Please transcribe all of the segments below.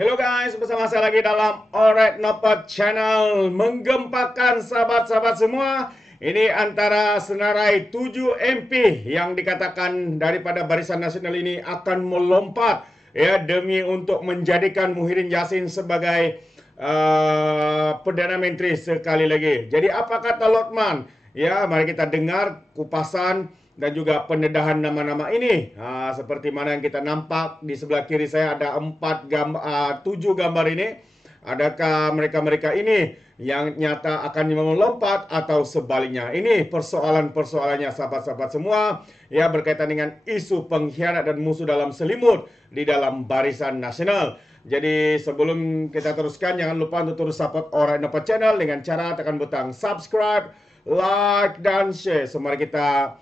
Hello guys, bersama saya lagi dalam Alright Nopet Channel. Menggempakan sahabat-sahabat semua. Ini antara senarai 7 MP yang dikatakan daripada Barisan Nasional ini akan melompat ya demi untuk menjadikan Muhyiddin Yassin sebagai Perdana Menteri sekali lagi. Jadi apa kata Lotman? Ya, mari kita dengar kupasan dan juga pendedahan nama-nama ini. Seperti mana yang kita nampak di sebelah kiri saya ada 7 gambar ini. Adakah mereka-mereka ini yang nyata akan melompat atau sebaliknya? Ini persoalan-persoalannya sahabat-sahabat semua ya, berkaitan dengan isu pengkhianat dan musuh dalam selimut di dalam Barisan Nasional. Jadi sebelum kita teruskan, jangan lupa untuk terus support Alright Nopet Channel dengan cara tekan butang subscribe, like dan share. So mari kita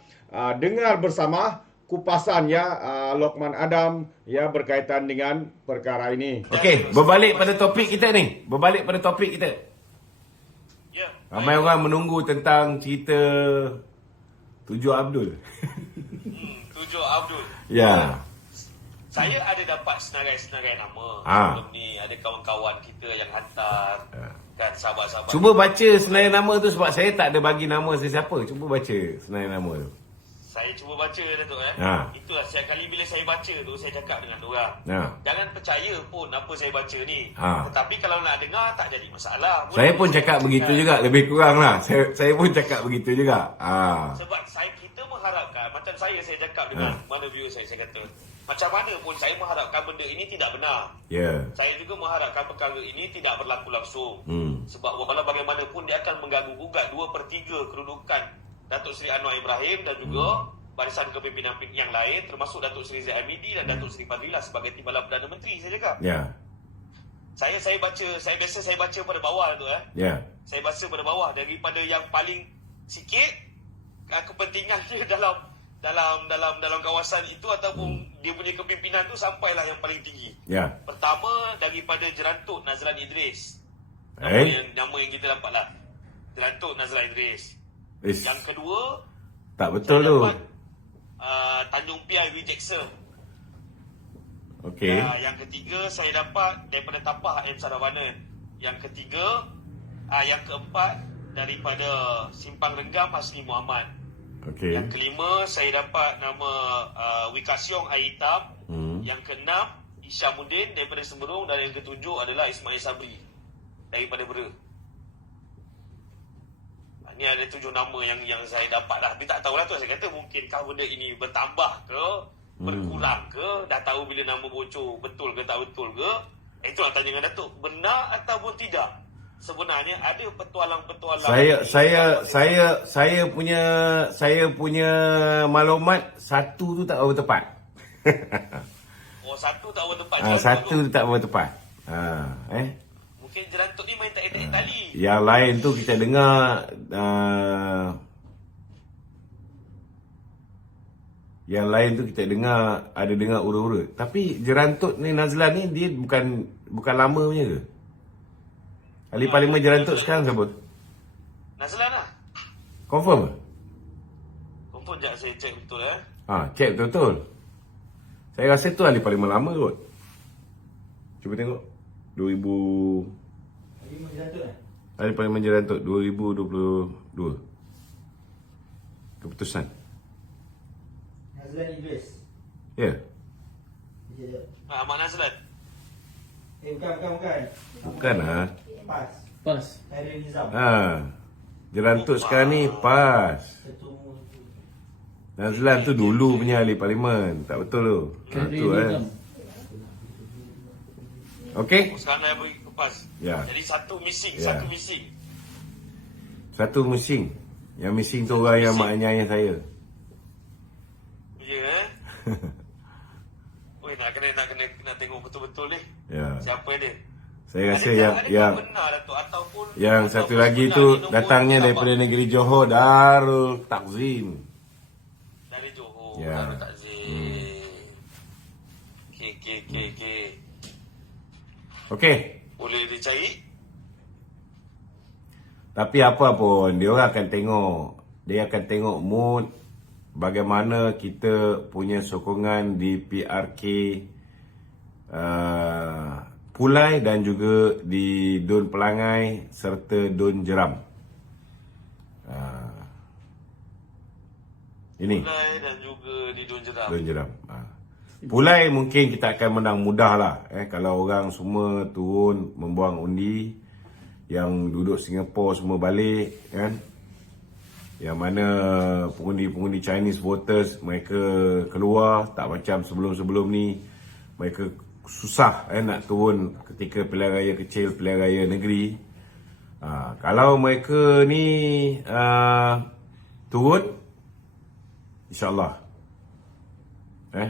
dengar bersama kupasan ya Lokman Adam ya berkaitan dengan perkara ini. Okey, berbalik pada topik kita ni. Ya. Ramai orang menunggu tentang cerita Tujuh Abdul. Tujuh Abdul. Ya. Saya ada dapat senarai-senarai nama. Sebelum ni ada kawan-kawan kita yang hantar kan sahabat-sahabat. Cuba baca senarai nama tu sebab saya tak ada bagi nama sesiapa. Cuba baca senarai nama tu. Saya cuba baca Datuk Itulah setiap kali bila saya baca tu saya cakap dengan orang. Jangan percaya pun apa saya baca ni. Tetapi kalau nak dengar tak jadi masalah. Saya pun cakap begitu juga, lebih kurang lah. Saya pun cakap begitu juga. Sebab kita mengharapkan, macam saya cakap dengan mana viewer saya kata, macam mana pun saya mengharapkan benda ini tidak benar. Saya juga mengharapkan perkara ini tidak berlaku langsung. Sebab walau bagaimanapun dia akan mengganggu-gugat 2/3 kedudukan Datuk Seri Anwar Ibrahim dan juga barisan kepimpinan yang lain, termasuk Datuk Seri Zahid Hamidi dan Datuk Seri Fadlilah sebagai Timbalan Perdana Menteri, saya cakap. Saya baca pada bawah tu Saya baca pada bawah daripada yang paling sikit kepentingannya dalam kawasan itu ataupun dia punya kepimpinan tu sampailah yang paling tinggi. Pertama daripada Jerantut Nazlan Idris. Nama yang kita dapat lah. Jerantut Nazlan Idris. Yang kedua tak betul tu. Tanjung Piai W. Jackson. Okey. Yang ketiga saya dapat daripada Tapah M. Saravanan. Yang keempat daripada Simpang Renggam Hasni Muhammad. Okey. Yang kelima saya dapat nama Wika Siong Air Hitam. Yang keenam Isyamuddin daripada Semerung, dan yang ketujuh adalah Ismail Sabri daripada Bera. Ini ada 7 nama yang saya dapat dah. Tapi tak tahulah tu, saya kata mungkinkah benda ini bertambah ke, berkurang ke, dah tahu bila nama bocor, betul ke tak betul ke. Itulah tanya dengan Datuk, benar ataupun tidak. Sebenarnya ada petualang-petualang. Saya punya maklumat satu tu tak berapa tepat. Satu tak berapa tepat. Satu tu tak berapa tepat. Mungkin Jerantut ni main tarik-tarik tali. Yang lain tu kita dengar ada dengar urut-urut. Tapi Jerantut ni Nazlan ni dia bukan lama punya ke? Ahli Parlimen Jerantut sekarang siapa? Nazlan lah. Confirm ke? Confirm sekejap saya cek betul Cek betul-betul. Saya rasa tu ahli Parlimen lama kot. Cuba tengok 2000 Ahli Parlimen Jerantut 2022 keputusan Nazlan Idris. Ya. Ahmad Nazlan. Bukan. Bukan lah. PAS. Hairil Nizam. Jerantut sekarang ni PAS. Nazlan tu dulu punya ahli Parlimen. Tak betul tu. Tu Okey. Sekarang dah beri kepas. Jadi satu missing. Satu missing. Yang missing tu orang yang maknya ayah saya. Nak tengok betul-betul ni. Siapa dia? Saya rasa yang satu lagi tu datangnya daripada negeri Johor, Darul Takzim. Dari Johor, Darul Takzim. Okey. Boleh dicari. Tapi apa pun dia orang akan tengok mood bagaimana kita punya sokongan di PRK Pulai dan juga di Dun Pelangai serta Dun Jeram. Ini Pulai dan juga di Dun Jeram. Dun Jeram. Pulai mungkin kita akan menang mudah lah. Kalau orang semua turun membuang undi, yang duduk Singapura semua balik kan. Yang mana pengundi-pengundi Chinese voters mereka keluar, tak macam sebelum-sebelum ni. Mereka susah nak turun ketika pilihan raya kecil, pilihan raya negeri. Kalau mereka ni turun, insyaAllah.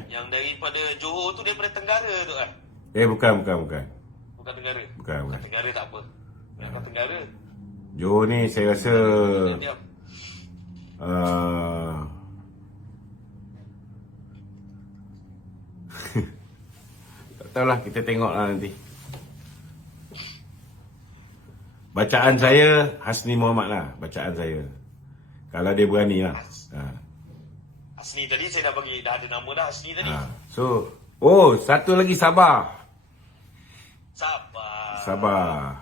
Yang daripada Johor tu daripada Tenggara tu kan? Bukan. Bukan Tenggara? Bukan. Tenggara tak apa. Bukan Tenggara. Johor ni saya rasa tak tahulah, kita tengoklah nanti. Bacaan saya Hasni Mohamad lah, bacaan saya. Kalau dia berani lah. Hasni tadi saya dah ada nama dah Hasni tadi. So, satu lagi Sabah. Sabah.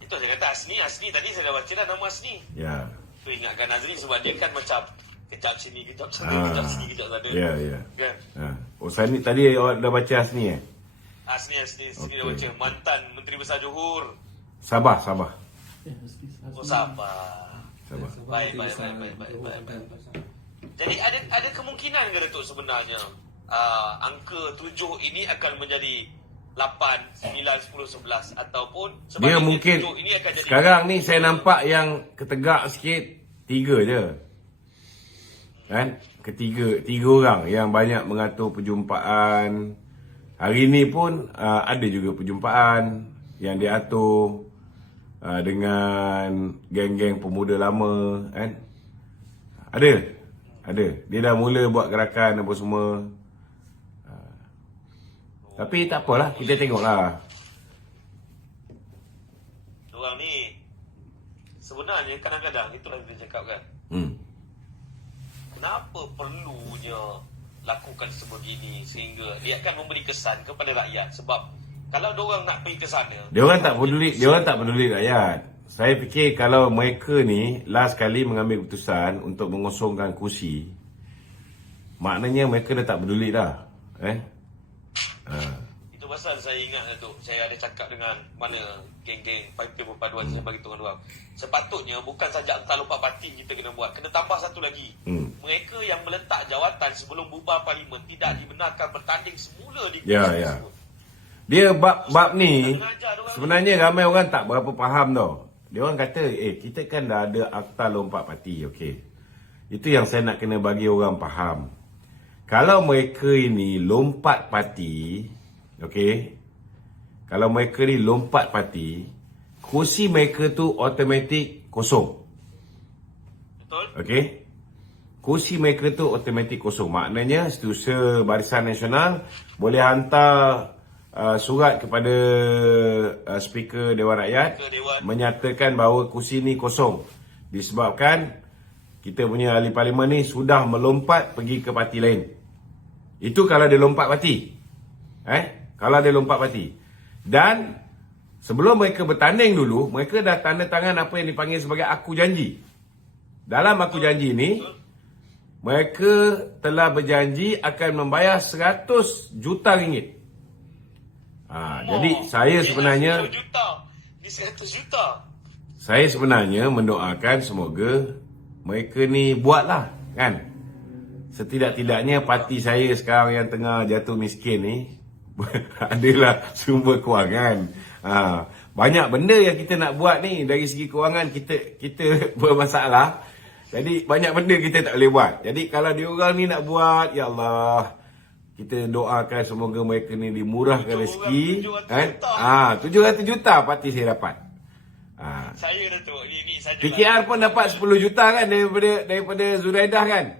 Itu saya kata Hasni tadi saya dah baca dah nama Hasni. Ya. Tu ingatkan Nazri sebab dia kan macam kejap sini, kejap sana, kejap sini, kejap sana. Ya. Kan? Sani tadi awak dah baca Hasni Hasni dah baca. Mantan Menteri Besar Johor. Sabah. Sabah. Baik. Jadi ada kemungkinan ke Datuk sebenarnya angka 7 ini akan menjadi 8, 9, 10, 11 ataupun dia mungkin ini akan jadi sekarang ni saya nampak yang ketegak sikit 3 je. Kan? Tiga orang yang banyak mengatur perjumpaan. Hari ni pun ada juga perjumpaan yang diatur dengan geng-geng pemuda lama kan. Ada. Dia dah mula buat gerakan apa semua. Tapi tak apalah, kita tengoklah. Orang ni sebenarnya kadang-kadang itulah kita cakap kan. Kenapa perlunya lakukan sebegini sehingga dia akan memberi kesan kepada rakyat? Sebab kalau diorang nak pergi ke sana, diorang tak peduli rakyat. Saya fikir kalau mereka ni last kali mengambil keputusan untuk mengosongkan kursi, maknanya mereka dah tak peduli dah. Itu pasal saya ingat tu, saya ada cakap dengan mana geng-geng parti perpaduan saya bagi tuan orang. Sepatutnya bukan saja angka lompat parti kita kena buat, kena tambah satu lagi. Mereka yang meletak jawatan sebelum bubar parlimen tidak dibenarkan bertanding semula di kursi tersebut. Dia bab ni sebenarnya ramai orang tak berapa faham tau. Dia orang kata, kita kan dah ada akta lompat parti, okey. Itu yang saya nak kena bagi orang faham. Kalau mereka ini lompat parti, okey. Kalau mereka ni lompat parti, kursi mereka tu automatik kosong. Betul? Okey. Kursi mereka tu automatik kosong. Maknanya Setiausaha Barisan Nasional boleh hantar surat kepada Speaker Dewan Rakyat menyatakan bahawa kursi ni kosong disebabkan kita punya ahli parlimen ni sudah melompat pergi ke parti lain. Itu kalau dia lompat parti. Kalau dia lompat parti. Dan sebelum mereka bertanding dulu, mereka dah tanda tangan apa yang dipanggil sebagai aku janji. Dalam aku janji ni, mereka telah berjanji akan membayar 100 juta ringgit. Jadi saya sebenarnya 100 juta. Saya sebenarnya mendoakan semoga mereka ni buatlah kan. Setidak-tidaknya parti saya sekarang yang tengah jatuh miskin ni adalah sumber kewangan. Banyak benda yang kita nak buat ni dari segi kewangan kita bermasalah. Jadi banyak benda kita tak boleh buat. Jadi kalau diorang ni nak buat, ya Allah, kita doakan semoga mereka ni dimurahkan rezeki. 700 juta parti saya dapat. Saya dah tu ini saja. PKR pun dapat 10 juta kan daripada Zuraidah kan?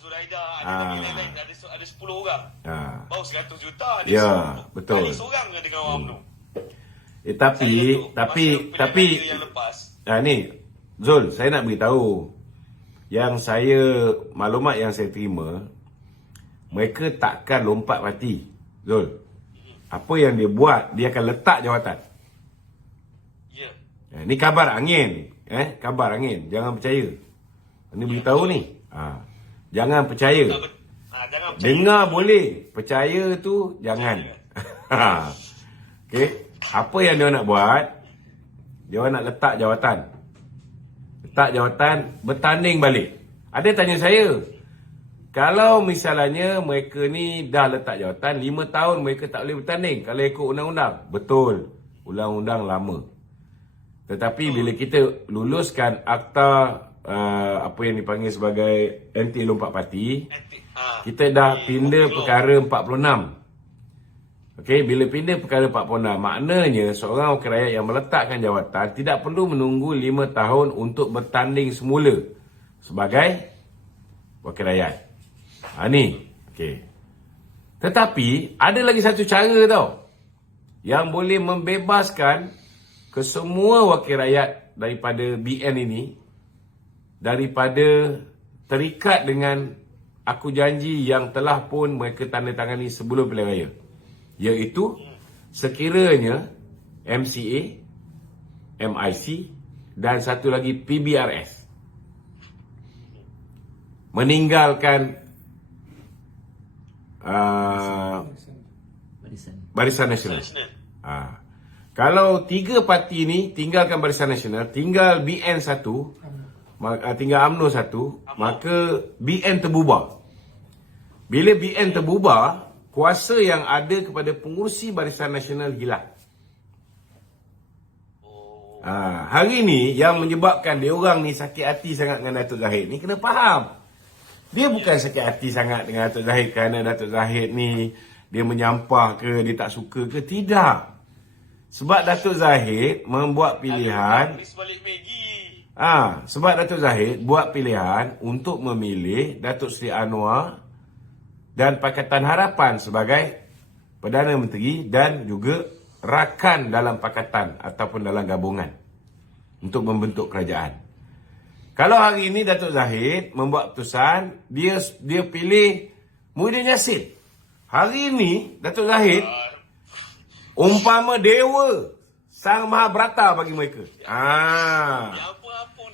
Zuraidah ada 10 orang. Baru 100 juta ada. Ya, betul. Ada seorang dengan orang UMNO. Tapi yang lepas. Ni Zul, saya nak beritahu. Maklumat yang saya terima, mereka takkan lompat parti. Zul. apa yang dia buat, dia akan letak jawatan. Ya. Ni kabar angin. Kabar angin. Jangan percaya. Ini beritahu ni. Jangan percaya. Jangan percaya. Dengar boleh. Percaya tu jangan. Okey. Apa yang dia nak buat? Dia nak letak jawatan. Letak jawatan, bertanding balik. Ada tanya saya, kalau misalnya mereka ni dah letak jawatan, 5 tahun mereka tak boleh bertanding kalau ikut undang-undang. Betul. Undang-undang lama. Tetapi bila kita luluskan akta apa yang dipanggil sebagai anti lompat parti, kita dah pindah perkara 46. Okey, bila pindah perkara 46, maknanya seorang wakil rakyat yang meletakkan jawatan tidak perlu menunggu 5 tahun untuk bertanding semula sebagai wakil rakyat. Ni. Okey. Tetapi ada lagi satu cara tau yang boleh membebaskan kesemua wakil rakyat daripada BN ini, daripada terikat dengan aku janji yang telah pun mereka tandatangani sebelum pilihan raya, iaitu sekiranya MCA, MIC dan satu lagi PBRS meninggalkan Barisan Nasional. Kalau 3 parti ni tinggalkan Barisan Nasional, tinggal BN 1, tinggal UMNO 1, maka BN terbubar. Bila BN terbubar, kuasa yang ada kepada pengurusi Barisan Nasional hilang. Hari ni yang menyebabkan dia orang ni sakit hati sangat dengan Datuk Zahid ni, kena faham. Dia bukan sakit hati sangat dengan Datuk Zahid kerana Datuk Zahid ni dia menyampah ke, dia tak suka ke, tidak. Sebab Datuk Zahid membuat pilihan. Sebab Datuk Zahid buat pilihan untuk memilih Datuk Seri Anwar dan Pakatan Harapan sebagai Perdana Menteri dan juga rakan dalam pakatan ataupun dalam gabungan untuk membentuk kerajaan. Kalau hari ini Datuk Zahid membuat keputusan, dia pilih Muhyiddin Yassin. Hari ini Datuk Zahid umpama dewa, sang Mahabrata bagi mereka.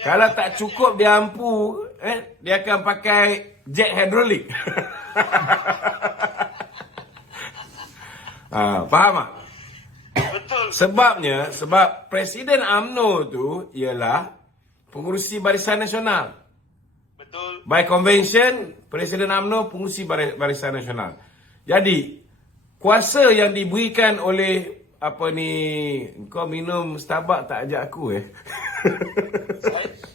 Kalau tak cukup dia ampu, dia akan pakai jet hidrolik. Faham tak? Betul. Sebab Presiden UMNO tu ialah pengurusi Barisan Nasional. Betul. By convention, Presiden UMNO pengurusi Barisan Nasional. Jadi, kuasa yang diberikan oleh apa ni, kau minum Starbucks tak ajak aku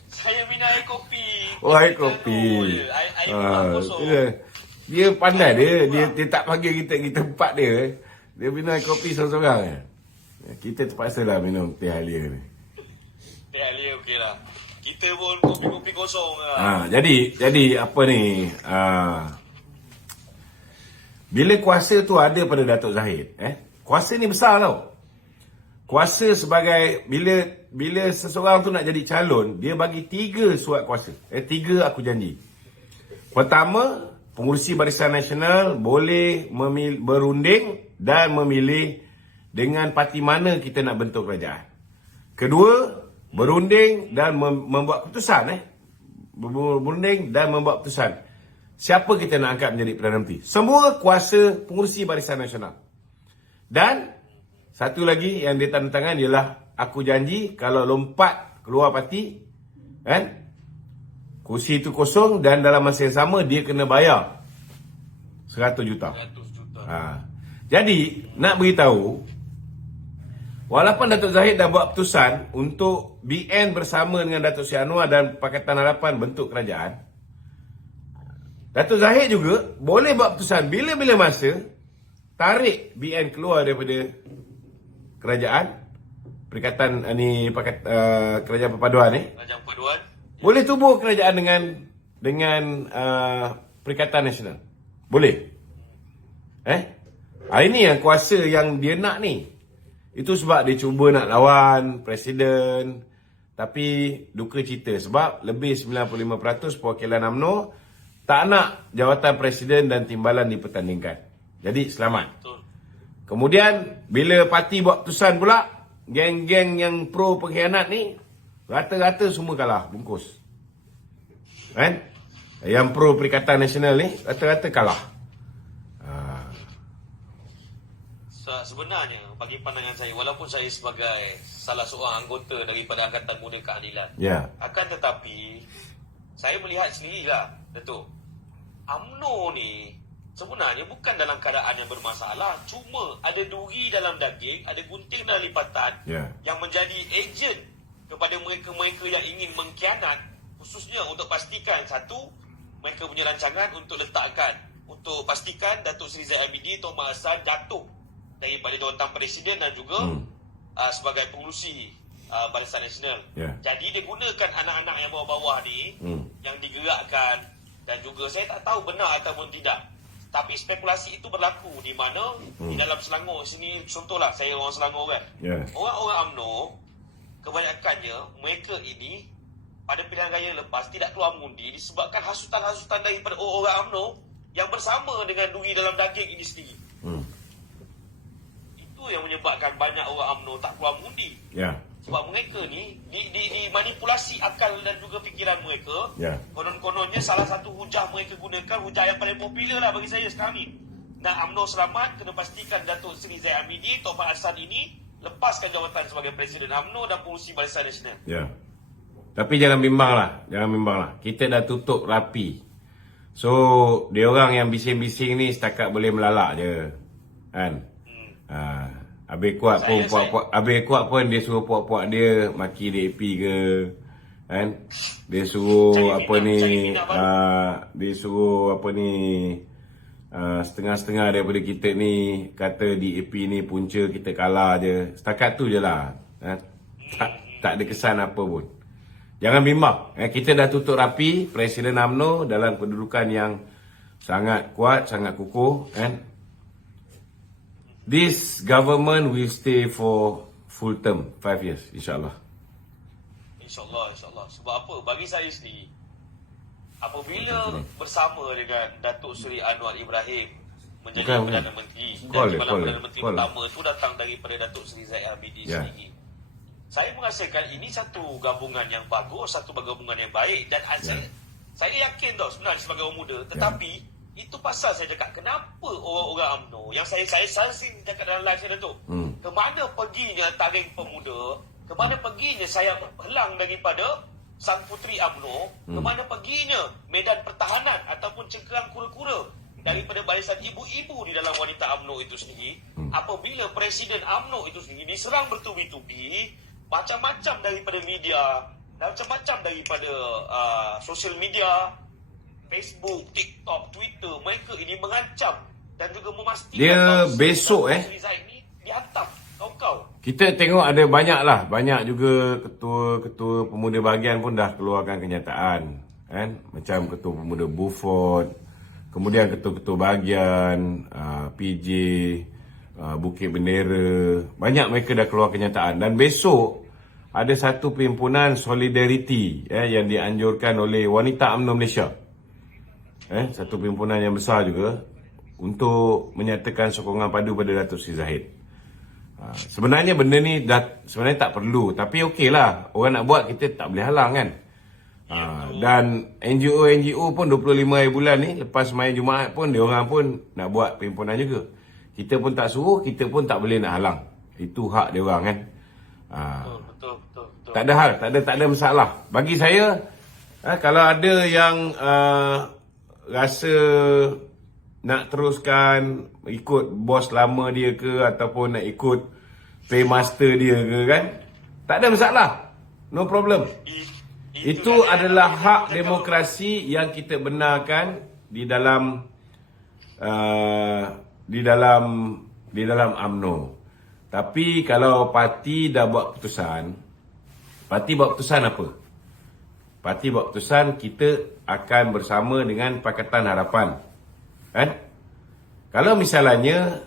Saya minum air kopi. Oh, air kopi. Air kosong. Dia pandai dia tak panggil kita empat dia. Dia minum air kopi seorang-seorang. Kita terpaksalah minum teh halia ni. Teh halia okeylah. Kita pun kopi-kopi kosong jadi apa ni? Bila kuasa tu ada pada Datuk Zahid, kuasa ni besar tau. Kuasa sebagai bila seseorang tu nak jadi calon, dia bagi 3 surat kuasa. 3 aku janji. Pertama, pengurusi Barisan Nasional boleh berunding dan memilih dengan parti mana kita nak bentuk kerajaan. Kedua, berunding dan membuat keputusan. Berunding dan membuat keputusan. Siapa kita nak angkat menjadi Perdana Menteri. Semua kuasa pengurusi Barisan Nasional. Dan satu lagi yang dia tanda tangan ialah aku janji kalau lompat keluar parti, kursi itu kosong dan dalam masa yang sama dia kena bayar 100 juta. Jadi nak beritahu, walaupun Datuk Zahid dah buat keputusan untuk BN bersama dengan Datuk Seri Anwar dan Pakatan Harapan bentuk kerajaan, Datuk Zahid juga boleh buat keputusan bila-bila masa tarik BN keluar daripada kerajaan Perikatan Kerajaan Perpaduan ni. Kerajaan Perpaduan. Boleh tubuh kerajaan dengan Perikatan Nasional. Boleh. Ini yang kuasa yang dia nak ni. Itu sebab dia cuba nak lawan presiden, tapi duka cita sebab lebih 95% perwakilan UMNO tak nak jawatan presiden dan timbalan dipertandingkan. Jadi selamat. Betul. Kemudian bila parti buat keputusan pula, geng-geng yang pro pengkhianat ni rata-rata semua kalah bungkus. Kan? Yang pro Perikatan Nasional ni rata-rata kalah. Sebenarnya bagi pandangan saya, walaupun saya sebagai salah seorang anggota daripada Angkatan Muda Keadilan, akan tetapi saya melihat sendirilah, Datuk, UMNO ni sebenarnya bukan dalam keadaan yang bermasalah, cuma ada duri dalam daging, ada gunting dalam lipatan yang menjadi ejen kepada mereka-mereka yang ingin mengkhianat, khususnya untuk pastikan satu, mereka punya rancangan untuk letakkan, untuk pastikan Datuk Seri Zahid Hamidi, Tuan Mak Hassan jatuh daripada jawatan Presiden dan juga sebagai pengurusi Barisan Nasional. Jadi dia gunakan anak-anak yang bawah-bawah ni yang digerakkan, dan juga saya tak tahu benar ataupun tidak, tapi spekulasi itu berlaku di mana di dalam Selangor sini, contohlah saya orang Selangor kan, orang-orang UMNO kebanyakannya mereka ini pada pilihan raya lepas tidak keluar mengundi disebabkan hasutan-hasutan daripada orang-orang UMNO yang bersama dengan duri dalam daging ini sendiri. Yang menyebabkan banyak orang UMNO tak keluar mengundi. Sebab mereka ni dimanipulasi akal dan juga fikiran mereka. Konon-kononnya salah satu hujah mereka gunakan, hujah yang paling popular lah bagi saya sekarang ni, nak UMNO selamat, kena pastikan Datuk Seri Zahid Hamidi, Tuan Mak Hassan ini lepaskan jawatan sebagai Presiden UMNO dan pengurusi Barisan Nasional. Tapi jangan bimbang lah. Kita dah tutup rapi. So dia orang yang bising-bising ni setakat boleh melalak je, kan? Habis kuat pun dia suruh puak-puak dia maki DAP ke, kan? Dia suruh setengah-setengah daripada kita ni kata DAP ni punca kita kalah je. Setakat tu je lah. Tak ada kesan apa pun. Jangan bimbang. Kita dah tutup rapi Presiden UMNO dalam kedudukan yang sangat kuat, sangat kukuh, kan? This government will stay for full term, 5 years, insyaAllah. InsyaAllah. Sebab apa? Bagi saya sendiri, apabila bersama dengan Datuk Seri Anwar Ibrahim menjadi Perdana Menteri, dan Perdana Menteri pertama itu datang daripada Datuk Seri Zahid Hamidi sendiri, saya merasakan ini satu gabungan yang bagus, satu gabungan yang baik, dan saya yakin tau sebenarnya sebagai orang muda, tetapi itu pasal saya cakap, kenapa orang-orang UMNO yang saya sering cakap dalam live saya tu, kemana perginya taring pemuda, kemana perginya saya helang daripada Sang Puteri UMNO, kemana perginya medan pertahanan ataupun cengkerang kura-kura daripada barisan ibu-ibu di dalam wanita UMNO itu sendiri, apabila Presiden UMNO itu sendiri diserang bertubi-tubi, macam-macam daripada media, macam-macam daripada sosial media, Facebook, TikTok, Twitter, mereka ini mengancam dan juga memastikan dia besok dihantam kau-kau. Kita tengok ada banyak juga ketua-ketua pemuda bahagian pun dah keluarkan kenyataan, kan? Macam ketua pemuda Beaufort, kemudian ketua-ketua bahagian PJ, Bukit Bendera, banyak mereka dah keluar kenyataan. Dan besok ada satu perhimpunan solidariti yang dianjurkan oleh Wanita UMNO Malaysia. Satu perhimpunan yang besar juga untuk menyatakan sokongan padu pada Datuk Seri Zahid. Sebenarnya benda ni sebenarnya tak perlu, tapi okeylah, orang nak buat kita tak boleh halang, kan? Dan NGO pun 25 hari bulan ni lepas main Jumaat pun dia orang pun nak buat perhimpunan juga. Kita pun tak suruh, kita pun tak boleh nak halang. Itu hak dia orang, kan? Betul. Tak ada hal, tak ada masalah. Bagi saya, kalau ada yang rasa nak teruskan ikut bos lama dia ke ataupun nak ikut paymaster dia ke, kan, tak ada masalah, no problem. Itu adalah hak demokrasi yang kita benarkan di dalam UMNO. Tapi kalau parti dah buat keputusan, parti buat keputusan apa? Parti buat keputusan kita akan bersama dengan Pakatan Harapan, kan? Kalau misalnya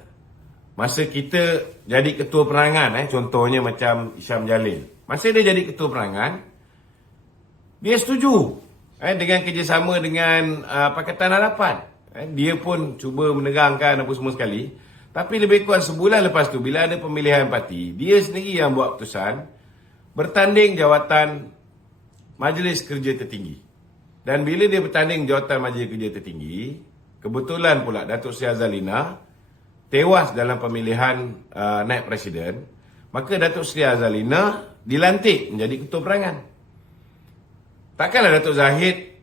masa kita jadi ketua penerangan, contohnya macam Isham Jalil, masa dia jadi ketua penerangan, dia setuju dengan kerjasama dengan Pakatan Harapan. Dia pun cuba menerangkan apa semua sekali. Tapi lebih kurang sebulan lepas tu, bila ada pemilihan parti, dia sendiri yang buat keputusan bertanding jawatan Majlis Kerja Tertinggi. Dan bila dia bertanding jawatan Majlis Kerja Tertinggi, kebetulan pula Datuk Seri Azalina tewas dalam pemilihan naib presiden, maka Datuk Seri Azalina dilantik menjadi ketua perangan. Takkanlah Datuk Zahid,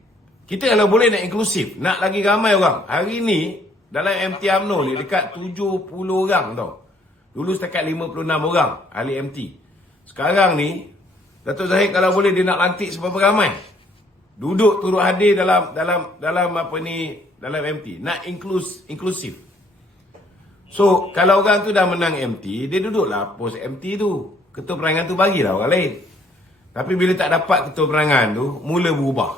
kita kalau boleh nak inklusif, nak lagi ramai orang. Hari ni dalam MT UMNO ni dekat 70 orang tau. Dulu setakat 56 orang ahli MT. Sekarang ni Datuk Zahid kalau boleh dia nak lantik seberapa ramai. Duduk turut hadir dalam apa ni, dalam MT, nak inklusif. So kalau orang tu dah menang MT, dia duduklah pos MT tu. Ketua perangan tu bagilah orang lain. Tapi bila tak dapat ketua perangan tu, mula berubah.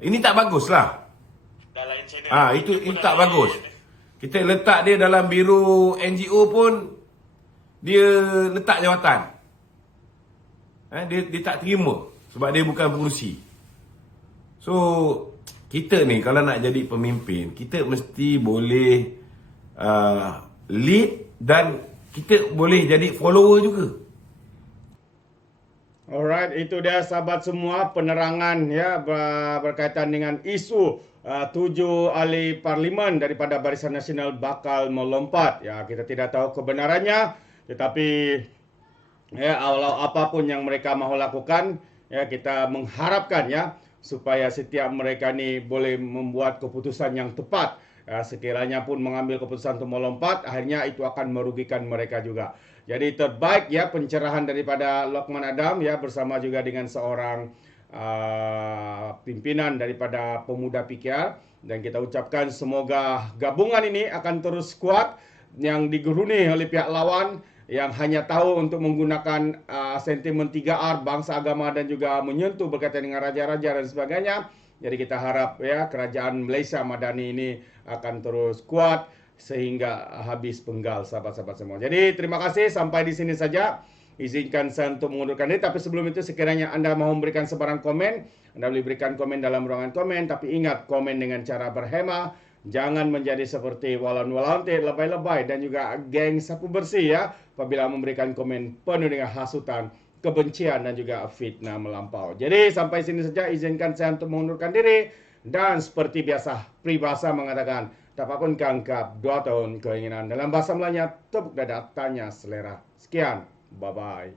Ini tak baguslah. Itu tak bagus. Kita letak dia dalam biro NGO pun, dia letak jawatan. Dia tak terima sebab dia bukan pengurusi. So kita ni kalau nak jadi pemimpin, kita mesti boleh lead dan kita boleh jadi follower juga. Alright, itu dia sahabat semua penerangan ya berkaitan dengan isu 7 ahli parlimen daripada Barisan Nasional bakal melompat. Ya, kita tidak tahu kebenarannya, tetapi ya walau apapun yang mereka mahu lakukan, ya kita mengharapkan ya supaya setiap mereka ni boleh membuat keputusan yang tepat. Sekiranya pun mengambil keputusan untuk melompat, akhirnya itu akan merugikan mereka juga. Jadi terbaik ya pencerahan daripada Lokman Adam ya bersama juga dengan seorang pimpinan daripada Pemuda PKR, dan kita ucapkan semoga gabungan ini akan terus kuat, yang digeruni oleh pihak lawan yang hanya tahu untuk menggunakan sentimen 3R, bangsa, agama dan juga menyentuh berkaitan dengan raja-raja dan sebagainya. Jadi kita harap ya kerajaan Malaysia Madani ini akan terus kuat sehingga habis penggal sahabat-sahabat semua. Jadi terima kasih, sampai di sini saja. Izinkan saya untuk mengundurkan diri, tapi sebelum itu sekiranya anda mahu memberikan sebarang komen, anda boleh berikan komen dalam ruangan komen, tapi ingat komen dengan cara berhema. Jangan menjadi seperti walan-walante, lebay-lebay dan juga geng sapu bersih ya apabila memberikan komen penuh dengan hasutan, kebencian dan juga fitnah melampau. Jadi sampai sini saja, izinkan saya untuk mengundurkan diri, dan seperti biasa peribahasa mengatakan tapakun kangkap 2 tahun keinginan. Dalam bahasa Melayu, tepuk dada tanya selera. Sekian, bye-bye.